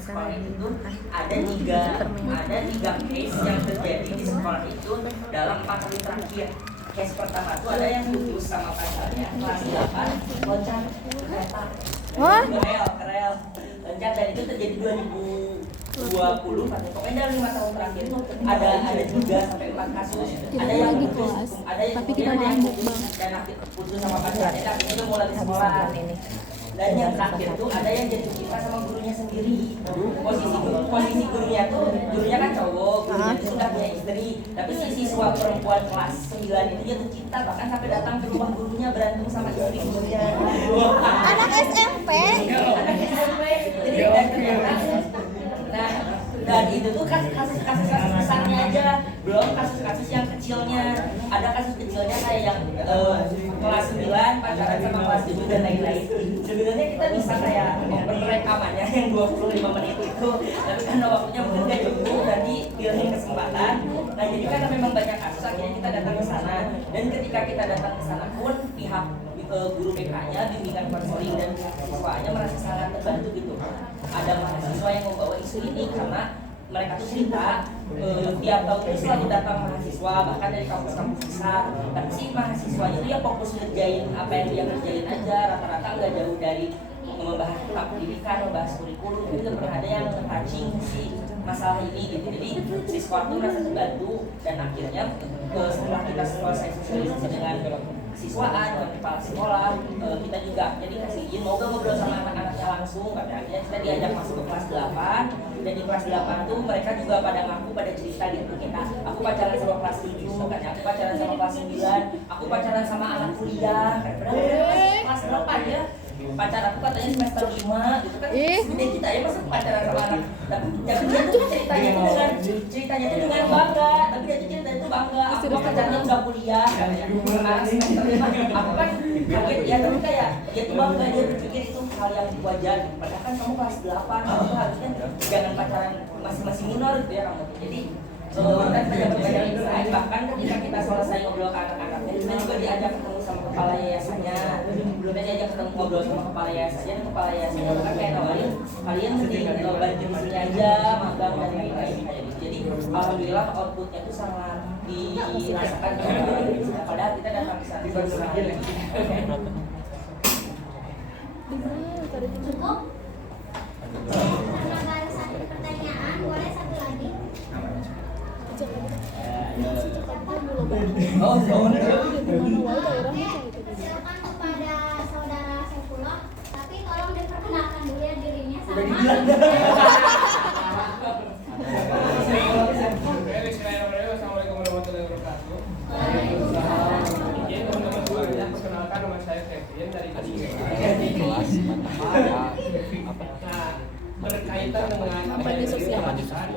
sekolah itu tuh ada tiga case yang terjadi di sekolah itu dalam 4 hari terakhir. Case pertama tuh ada yang putus sama pacarnya kelas 8 loncat kereta. Kerel loncat, dan itu terjadi 2020, pokoknya dalam 5 tahun terakhir tuh ada 3 sampai 4 kasus. Ada yang putus, ada yang putus dan akhirnya putus sama pacarnya, akhirnya tuh mulai di sekolah ini. Dan yang terakhir tuh ada yang jatuh cinta sama gurunya sendiri. Posisi gurunya kan cowok, gurunya itu sudah punya istri, tapi si siswa perempuan kelas 9 itu jatuh cinta, bahkan sampai datang ke rumah gurunya berantem sama istri gurunya. Anak SMP. Jadi dan itu tuh kasus besarnya aja, belum kasus-kasus yang kecilnya. Ada kasus kecilnya kayak yang kelas 9 pacaran sama kelas 7 dan lain-lain. Sebenarnya kita bisa kayak rekamannya yang 25 menit itu, tapi karena waktunya mungkin gak cukup, nanti pilih kesempatan. Nah jadi karena memang banyak kasus, akhirnya kita datang ke sana. Dan ketika kita datang ke sana pun pihak guru BK-nya, bimbingan konseling dan siswanya merasa sangat terbantu gitu. Ada mahasiswa yang membawa isu ini karena mereka tuh cerita tiap tahun itu selalu datang mahasiswa bahkan dari kampus-kampus besar, tapi si mahasiswa itu ya fokus ngerjain apa yang dia kerjain aja, rata-rata nggak jauh dari membahas tentang pendidikan, membahas kurikulum. Jadi nggak pernah ada yang touching si masalah ini gitu. Jadi siswa itu merasa terbantu, dan akhirnya setelah kita selesai sosialisasi dengan siswaan dan kepala sekolah, kita juga jadi kasih izin mau ngobrol sama anak-anaknya langsung. Akhirnya kita diajak masuk ke kelas 8, dan di kelas 8 tuh mereka juga pada ngaku, pada cerita gitu, aku pacaran sama kelas 7, katanya aku pacaran sama kelas 9, aku pacaran sama anak kuliah, kelas 8 ya. Pacar aku katanya semester 5 gitu kan, gede kita ya masa pacaran sama anak. Tapi dia tuh ceritanya tuh dengan bangga, tapi dia tuh cerita itu bangga, aku pacarnya udah kuliah katanya, semester 5. Aku kan kaget ya, tapi kayak dia tuh bangga, dia berpikir itu hal yang wajar. Padahal kan kamu kelas 8, kamu harusnya jangan pacaran masih minor gitu ya kamu. Jadi dan banyak insight, bahkan ketika kita selesai ngobrol ke anak-anaknya, kita juga diajak ketemu sama kepala yayasannya. Belumnya diajak ketemu ngobrol sama kepala yayasannya, dan kepala yayasannya bahkan kayak nawarin kalian mesti bantu di sini aja, magang dan lain-lain kayak gitu. Jadi alhamdulillah outputnya itu sangat dirasakan. Padahal kita datang ke sana Cukup? Karena satu pertanyaan, boleh satu lagi? Silakan kepada saudara Saifullah, tapi tolong diperkenalkan dulu ya dirinya sama. Assalamualaikum warahmatullahi wabarakatuh. Jadi teman-teman semuanya, perkenalkan nama saya Kevin dari kelas. Nah, berkaitan dengan mengenai keras pacaran,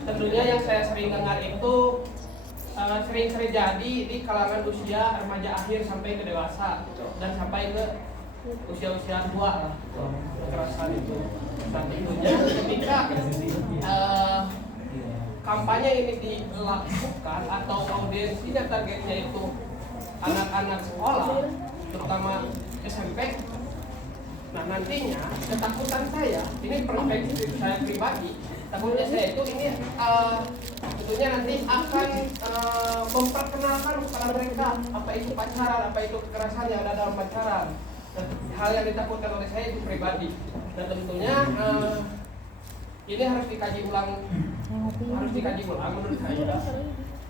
tentunya yang saya sering dengar itu sering terjadi di kalangan usia remaja akhir sampai ke dewasa dan sampai ke usia-usia tua lah, kekerasan itu. Nah, tentunya ketika kampanye ini dilakukan atau audiensinya targetnya itu anak-anak sekolah, terutama SMP. Nah nantinya ketakutan saya, ini perspektif saya pribadi, takutnya saya itu ini tentunya nanti akan memperkenalkan kepada mereka apa itu pacaran, apa itu kekerasan yang ada dalam pacaran. Dan hal yang ditakutkan oleh saya itu pribadi. Dan tentunya ini harus dikaji ulang menurut saya.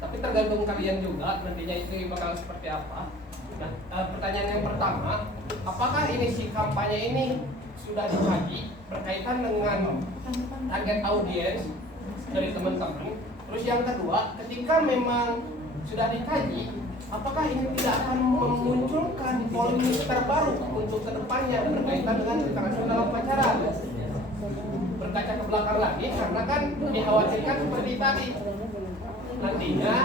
Tapi tergantung kalian juga nantinya itu bakal seperti apa. Nah, pertanyaan yang pertama, apakah ini si kampanye ini sudah dikaji berkaitan dengan target audiens dari teman-teman? Terus yang kedua, ketika memang sudah dikaji, apakah ini tidak akan memunculkan polemik terbaru untuk kedepannya berkaitan dengan kekerasan dalam pacaran? Berkaca ke belakang lagi, karena kan dikhawatirkan seperti tadi, nantinya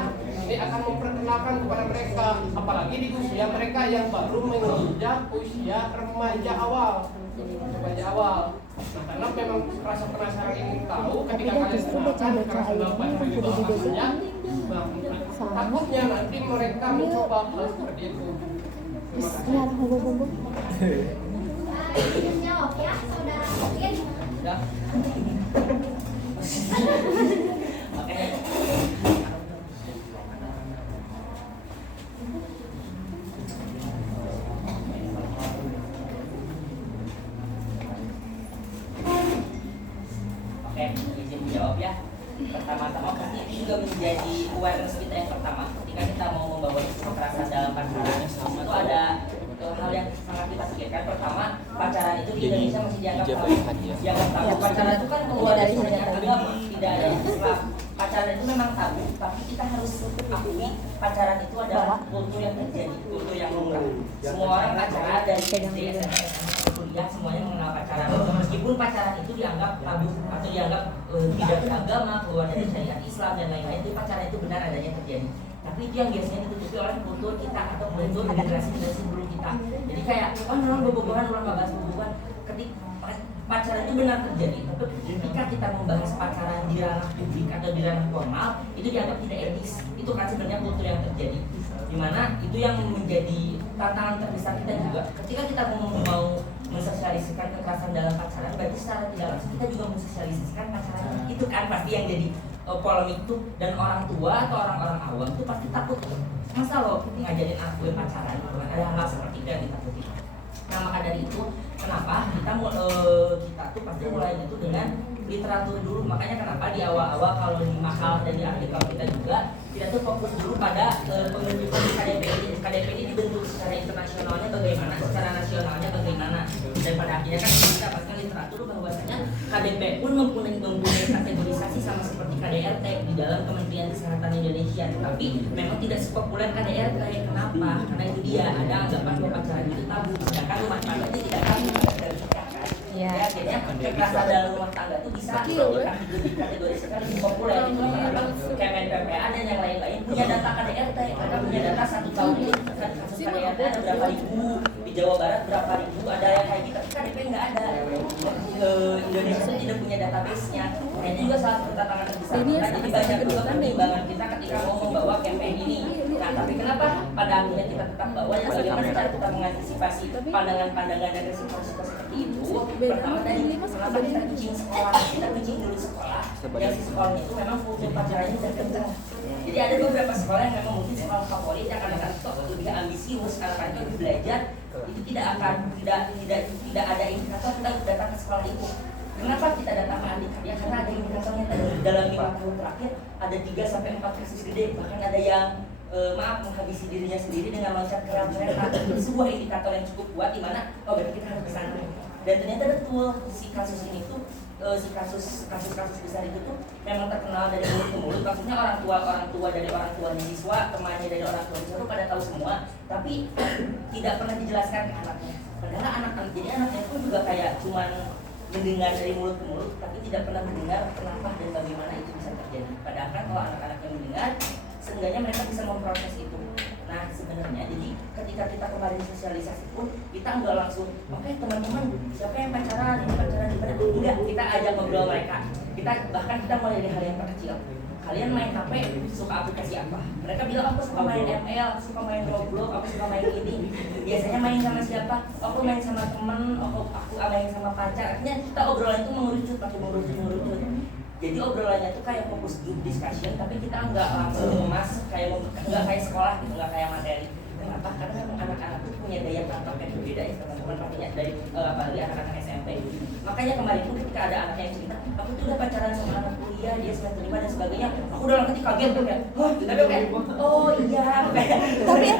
ini akan memperkenalkan kepada mereka, apalagi di usia mereka yang baru menginjak usia remaja awal. Nah, karena memang rasa penasaran ingin tahu ketika kalian kenalkan kekerasan dalam pacaran itu apa saja, takutnya nanti mereka mencoba hal seperti itu. Terima kasih. izin jawab ya, saudara Sofian. Udah. Makanya Oke, izin menjawab ya. Pertama-tama pasti ini juga menjadi awareness kita yang pertama. Ketika kita mau membawa isu kekerasan dalam pacaran, itu ada hal yang sangat kita pikirkan. Pertama, pacaran itu di Indonesia masih dianggap tabu. Yang pertama, pacaran itu kan keluar dari syariat agama, tidak ada yang Islam. Pacaran itu memang tabu, tapi kita harus akui pacaran itu adalah kultur yang terjadi, kultur yang lumrah. Semua orang pacaran dari SD, SMP, kuliah semuanya mengenal pacaran. Meskipun pacaran itu dianggap tabu atau dianggap tidak beragama, keluar dari syariat Islam dan lain-lain, itu pacaran itu benar adanya terjadi. Tapi itu yang biasanya ditutupi oleh kultur kita atau kultur generasi-generasi sebelum kita. Jadi kayak, oh orang bobogohan, orang nggak bahas bobogohan. Ketika pacaran itu benar terjadi, tapi ketika kita membahas pacaran di ranah publik atau di ranah formal, itu dianggap tidak etis. Itu kan sebenarnya kultur yang terjadi. Dimana itu yang menjadi tantangan terbesar kita juga. Ketika kita mau mensosialisasikan kekerasan dalam pacaran, berarti secara tidak langsung kita juga mensosialisasikan pacaran. Itu kan pasti yang jadi polemik tuh, dan orang tua atau orang-orang awam tuh pasti takut. Masa lo ngajarin anak gue pacaran, ada hal seperti itu yang ditakuti. Nah maka dari itu kenapa kita tuh pasti mulai itu dengan literatur dulu. Makanya kenapa di awal-awal kalau di makalah dan di artikel kita juga kita tuh fokus dulu pada pembentukan KDP ini. KDP ini dibentuk secara internasionalnya bagaimana, secara nasionalnya bagaimana, dan pada akhirnya kan kita dapatkan literatur bahwasanya KDP pun mempunyai kategorisasi sama seperti KDRT di dalam Kementerian Kesehatan Indonesia, tapi memang tidak sepopuler KDRT. Kenapa? Karena itu dia ada anggapan bahwa pacaran itu tabu, sedangkan rumah tangga itu tidak tabu. Ya, akhirnya kekerasan dalam rumah tangga itu bisa dikategorikan lebih populer. Itu kenapa Kemen PPA dan yang lain-lain punya data KDRT. Mereka punya data 1 tahun ini kasus KDRT ada berapa ribu, di Jawa Barat berapa ribu, ada yang kayak gitu. Tapi KDP nggak ada. Indonesia itu tidak punya database-nya. Nah itu juga salah satu tantangan terbesar. Nah, jadi banyak juga pertimbangan kita ketika mau membawa campaign ini. Nah tapi kenapa pada akhirnya kita tetap bawa, dan bagaimana cara kita mengantisipasi pandangan-pandangan dan resiko seperti itu. Pertama tadi, kenapa kita pitching sekolah? Kita pitching dulu sekolah. Yang di sekolah itu memang kultur pacarannya terkencang. Jadi ada beberapa sekolah yang memang mungkin sekolah favorit yang kadang-kadang itu lebih ambisius, kadang-kadang lebih belajar. Itu tidak ada indikator kita datang ke sekolah itu. Kenapa kita datang ke Andika? Ya karena ada indikatornya dalam 5 tahun terakhir ada 3-4 kasus gede, bahkan ada yang menghabisi dirinya sendiri dengan loncat ke rel kereta. Itu sebuah indikator yang cukup kuat di mana berarti kita harus ke sana. Dan ternyata betul si kasus ini tuh si kasus besar itu tuh memang terkenal dari mulut ke mulut. Maksudnya orang tua dari orang tuanya siswa, temannya dari orang tua siswa pada tahu semua, tapi tidak pernah dijelaskan ke anaknya. Padahal anak-anak, jadi anaknya pun juga kayak cuman mendengar dari mulut ke mulut, tapi tidak pernah mendengar kenapa dan bagaimana itu bisa terjadi. Padahal kan kalau anak-anaknya mendengar, seenggaknya mereka bisa memproses itu. Nah sebenarnya jadi ketika kita kemarin sosialisasi pun kita nggak langsung oke, teman-teman siapa yang pacaran ini enggak, kita ajak ngobrol mereka. Kita mulai dari hal yang terkecil. Kalian main HP suka aplikasi apa? Mereka bilang aku suka main ML, aku suka main Roblox, aku suka main ini. Biasanya main sama siapa? Aku main sama temen, aku main sama pacar. Artinya kita obrolan itu mengerucut, pakai mengerucut. Jadi obrolannya tuh kayak fokus group discussion, tapi kita nggak langsung mengemas nggak kayak sekolah gitu, nggak kayak materi. Kenapa? Karena memang anak-anak tuh punya daya tangkap yang berbeda ya teman-teman, pastinya dari apalagi anak-anak SMP. Makanya kemarin tuh ketika ada anak yang cerita, aku tuh udah pacaran sama anak kuliah, dia semester 5 dan sebagainya. Aku udah langsung kaget tuh kayak, tapi kayak, oh iya,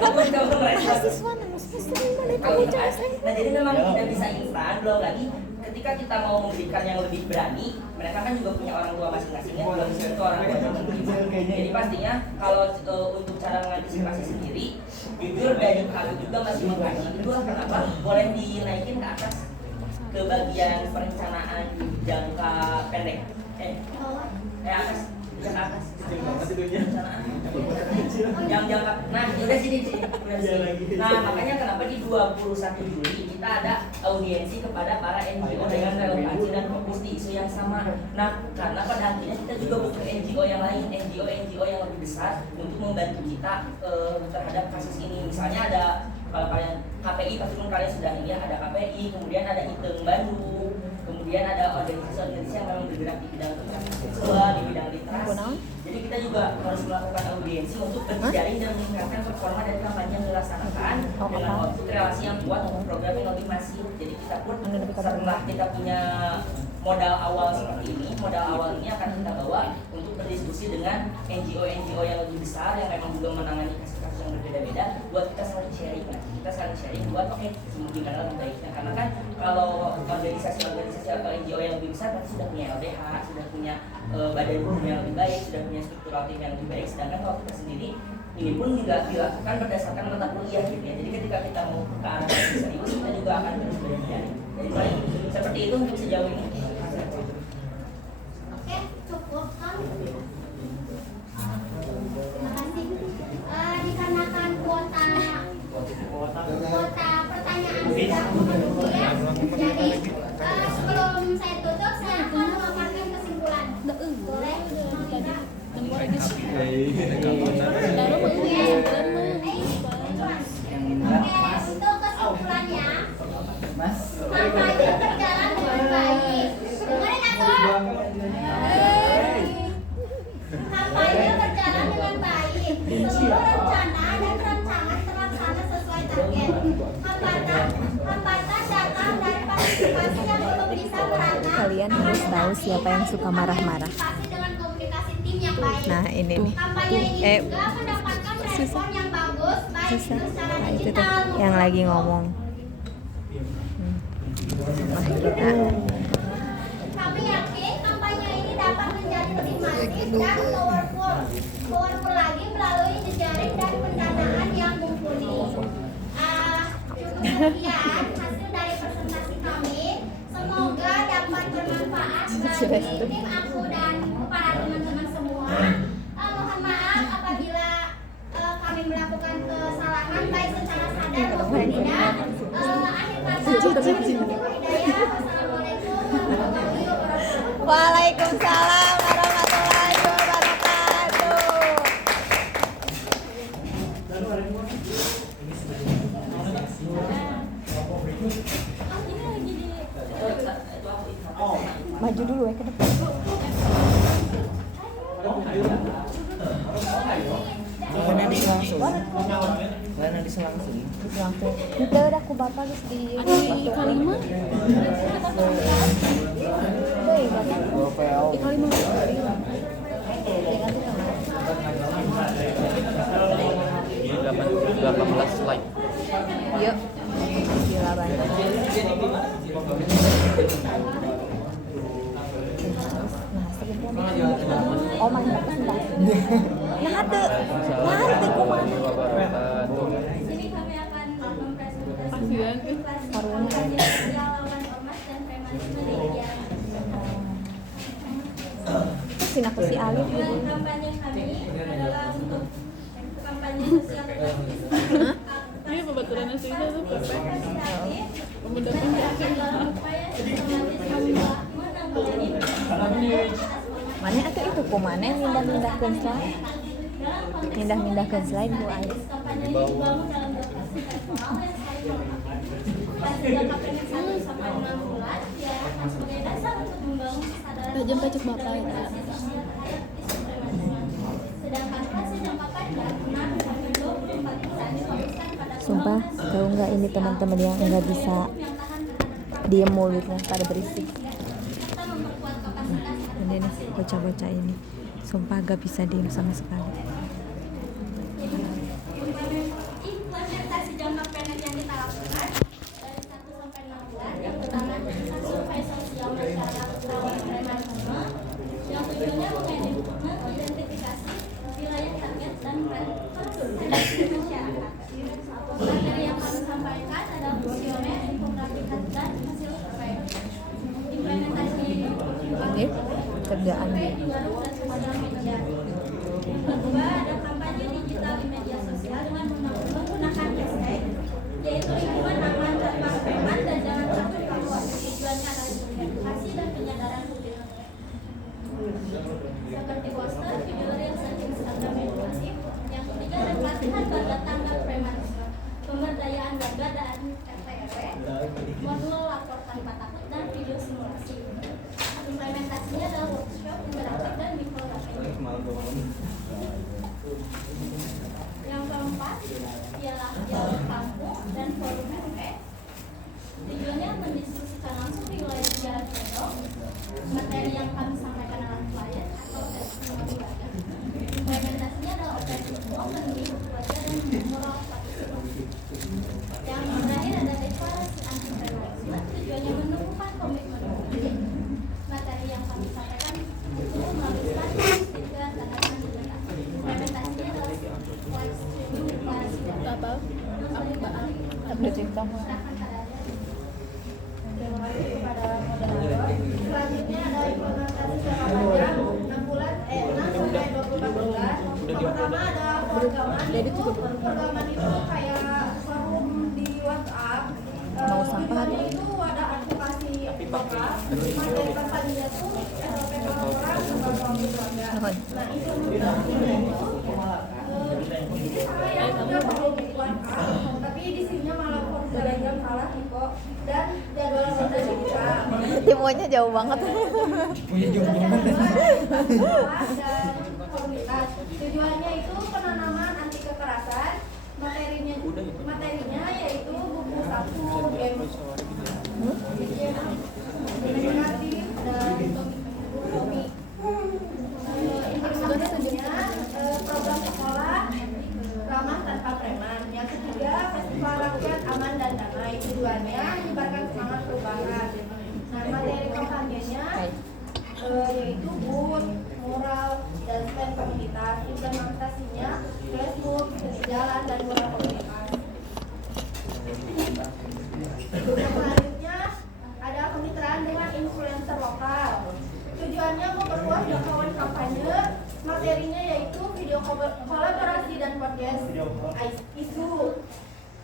tapi aku udah mahasiswa semester 5 dari kamu SMP. Nah jadi memang tidak bisa instan, belum lagi ketika kita mau memberikan yang lebih berani, mereka kan juga punya orang tua masing-masing ya, belum tentu orang tua yang menerima. Jadi pastinya kalau untuk cara mengantisipasi sendiri, jujur dari kami juga masih mengkaji itu kenapa boleh dinaikin ke atas ke bagian perencanaan jangka pendek, atas perencanaan yang jangka, nah udah sini. Nah makanya kenapa di 21 Juli kita ada audiensi kepada para NGO dengan relevansi dan fokus di isu yang sama. Nah karena pada akhirnya kita juga butuh NGO yang lain, NGO yang lebih besar untuk membantu kita terhadap kasus ini. Misalnya ada Kalau kalian KPI pasti pun kalian sudah ini ya, ada KPI, kemudian ada ITENG Bandung, kemudian ada organisasi-organisasi yang memang bergerak di bidang kekerasan seksual, di bidang literasi. Jadi kita juga harus melakukan audiensi untuk berjejaring dan meningkatkan performa dan kampanye yang dilaksanakan dengan output relasi yang kuat untuk program yang lebih masif. Jadi kita pun setelah kita punya modal awal seperti ini, modal awal ini akan kita bawa untuk berdiskusi dengan NGO-NGO yang lebih besar yang memang juga menangani kasus-kasus yang berbeda-beda, buat kita saling sharing kan. Kita saling sharing buat gimana lebih baiknya, karena kan kalau organisasi-organisasi atau NGO yang lebih besar pasti sudah punya LBH, sudah punya badan hukum yang lebih baik, sudah punya struktural tim yang lebih baik, sedangkan kalau kita sendiri ini pun juga dilakukan berdasarkan mata kuliah gitu ya. Jadi ketika kita mau ke arah yang serius, kita juga akan terus belajar. Jadi paling seperti itu untuk sejauh ini. Oke, cukup kan? Terima kasih. Dikarenakan kuota pertanyaan sudah menunggu ya. Jadi sebelum saya tutup, saya akan memaparkan kesimpulan. Boleh? Oke, untuk kesimpulannya, kampanye berjalan dengan baik. Dengerin atau? Kampanye berjalan dengan baik. Seluruh rencana dan rancangan terlaksana sesuai target. Hambatan datang dari partisipasi yang belum bisa merata. Kalian harus tahu siapa yang suka marah-marah. Dengan komunikasi tim yang baik. Nah ini nih. Kampanye ini juga mendapatkan respon yang bagus, baik itu secara Nah itu tuh digital yang lagi ngomong. Nah kita Kami yakin kampanye ini dapat menjadi lebih masif dan powerful lagi melalui jejaring dan pendanaan yang mumpuni. Cukup sekian hasil dari presentasi kami. Semoga dapat bermanfaat bagi tim aku dan para teman-teman semua. Mohon maaf apabila kami melakukan kesalahan baik secara sadar maupun tidak. Akhir kata, hidayah. Wassalamualaikum warahmatullahi wabarakatuh. Waalaikumsalam warahmatullahi wabarakatuh. Maju dulu ya ke depan. Mana diselang-seling? Mana diselang-seling? Langsung. Itu udah aku bapak guys di Kalimantan. Woi, bapak. Di Kalimantan. Ini 18 slide. Yuk. Gila banget. Nah, sebenarnya. Oh, mantap sebentar. Nah, tuh kumaha? Sini kami akan mempresentasikan inflasi sosial lawan ormas dan premanisme di India. Sini aku si Alif. Tujuan kampanye kami adalah untuk kampanye sosial berbasis Ini pembaturan asli itu perfect. dan dalam upaya sistematis menanggulangi Mana atau itu kumana mindah-mindahkeun slide? Mindah-mindahkeun slide Bu Alif. kampanye ini dibangun dalam lokasi virtual yang saling melengkapi. Hasil jangka pendek 1 sampai 6 bulan diarahkan sebagai dasar untuk membangun kesadaran Tajam kacuk bapak ya. literasi sosial terhadap isu premanisme. Sedangkan hasil jangka panjang 6 sampai 24 bulan difokuskan pada Sumpah, tahu nggak ini teman-teman yang nggak bisa diem mulutnya pada berisik. kita memperkuat kapasitas Ini nih bocah-bocah ini, sumpah gak bisa diem sama sekali. implementasi jangka pendek yang kita lakukan dari 1 sampai 6 bulan. Yang pertama kita survei sosial masyarakat rawan premanisme yang tujuannya mengidentifikasi wilayah target dan representasi masyarakat. Materi yang kami sampaikan adalah kuesioner, infografik dan hasil survei. Implementasi ini Ini kerjaan di warung dan sosial media. Kedua, ada kampanye digital di media sosial dengan menggunakan hashtag, yaitu lingkungan aman tanpa preman dan jangan takut bahwa tujuannya adalah edukasi dan penyadaran publik. Seperti poster, video reels dan Instagram edukasi. Yang ketiga, ada pelatihan warga tanggap premanisme, pemberdayaan komitmen. Jadi materi yang kami sampaikan itu menghabiskan tiga tatanan implementasi. Implementasinya adalah live streaming deklarasi dan Apa? Update TikTok. terima kasih kepada moderator. Selanjutnya ada implementasi jangka panjang 6 sampai 24 bulan. Yang pertama ada peragaman. Peragaman itu kayak forum di WhatsApp. Mau sampah ada? Itu ada advokasi lokal. Materi kampanye itu SLP pelaporan sama suami keluarga. Nah, implementasinya itu ini sama yang juga forum di WhatsApp, tapi di sininya malah forum Telegram salah kok, dan jadwal kerja digital. Timunya jauh banget. Dan komunitas. Tujuannya itu penanaman anti kekerasan. Materinya yaitu buku saku, game kreatif dan komik. Implementasinya program sekolah ramah tanpa preman. Yang ketiga, festival rakyat aman dan damai. Tujuannya menyebarkan semangat perubahan. Nah, materi kampanyenya yaitu booth, mural, dan stand komunitas. Implementasinya Facebook, seni jalan, dan mural komunitas. Selanjutnya ada kemitraan dengan influencer lokal. Tujuannya memperluas jangkauan kampanye. Materinya yaitu video kolaborasi dan podcast isu.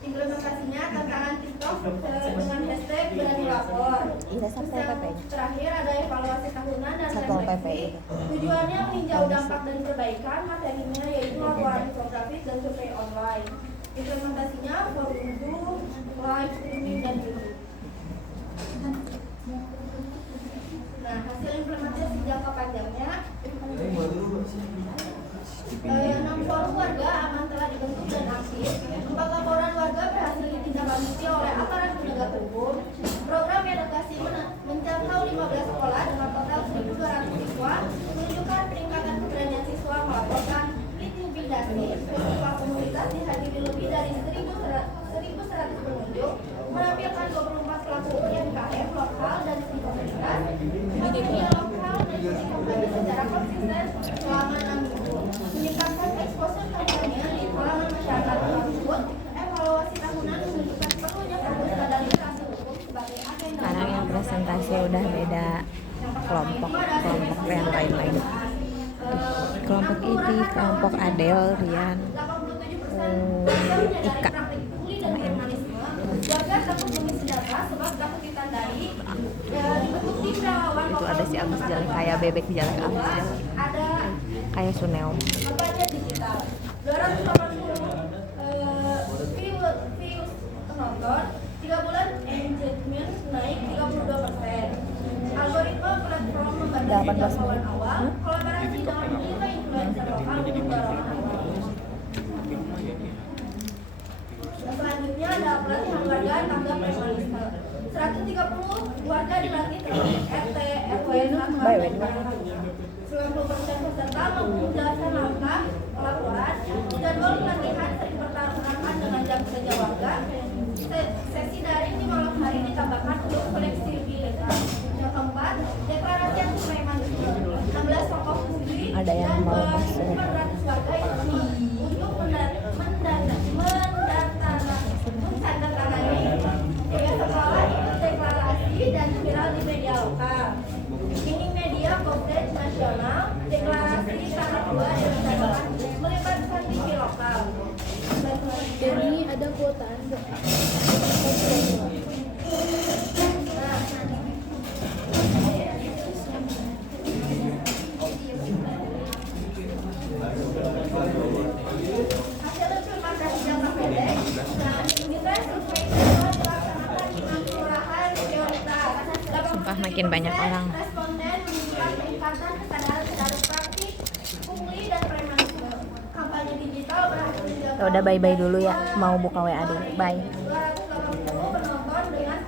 Implementasinya tantangan TikTok dengan hashtag berani lapor. Iya, sampai Yang PP-nya. terakhir ada evaluasi tahunan dan Satu PP refleksi. itu. Tujuannya meninjau dampak dan perbaikan. Materinya yaitu laporan infografis dan survei online. Implementasinya forum Zoom, live streaming, dan YouTube. Nah, hasil implementasi jangka panjangnya 6 forum warga aman telah dibentuk dan aktif. 4 laporan warga berhasil ditindaklanjuti oleh aparat penegak hukum. Program edukasi menjangkau 15 sekolah dengan total 1.200 siswa, menunjukkan peningkatan keberanian siswa melaporkan intimidasi. Festival komunitas dihadiri lebih dari 1.100 pengunjung, menampilkan 24 pelaku UMKM lokal dan seni komunitas, media lokal dan seni kampanye secara konsisten selama 6 minggu, meningkatkan exposure kampanye di kalangan masyarakat tersebut. Evaluasi tahunan menunjukkan perlunya fokus pada literasi hukum sebagai agenda. Sekarang yang presentasi udah beda kelompok yang lain-lain. Kelompok ini, kelompok Adel, Rian, 87% Ika, sama ini. Warga takut mengisi data sebab takut ditandai. Dibentuk tim relawan itu ada si Agus jalan kayak bebek di jalan Agus jalan. ada Kayak Suneom. kampanye digital 280 views penonton 3 bulan engagement naik 32%. Algoritma platform membatasi 18 jangkauan awal, kolaborasi dengan 5 influencer lokal untuk dorongan awal. Dan selanjutnya ada pelatihan warga tanggap premanisme. 130 warga dilatih teknik RT, RW, Baik, 90% peserta mampu menjelaskan langkah laporan. Jadwal pelatihan sering bertabrakan dengan jam kerja warga. Sesi daring di malam hari ditambahkan untuk fleksibilitas. Yang keempat, deklarasi anti premanisme. 16 tokoh publik Ada yang dan mau masuk. 400 warga untuk menandatangani tiga sekolah ikut deklarasi dan viral di media lokal. Ini media coverage nasional, deklarasi tahap 2 direncanakan melibatkan TV lokal. Ini ada kuota Anda. Hasil implementasi jangka pendek dan nilai survei dilaksanakan di 6 kelurahan prioritas. Sumpah makin banyak orang. Responden menunjukkan peningkatan kesadaran terhadap praktik pungli dan premanisme. Kampanye digital berhasil menjangkau Ya udah bye-bye dulu ya. Mau buka WA dulu. Bye. 280 penonton dengan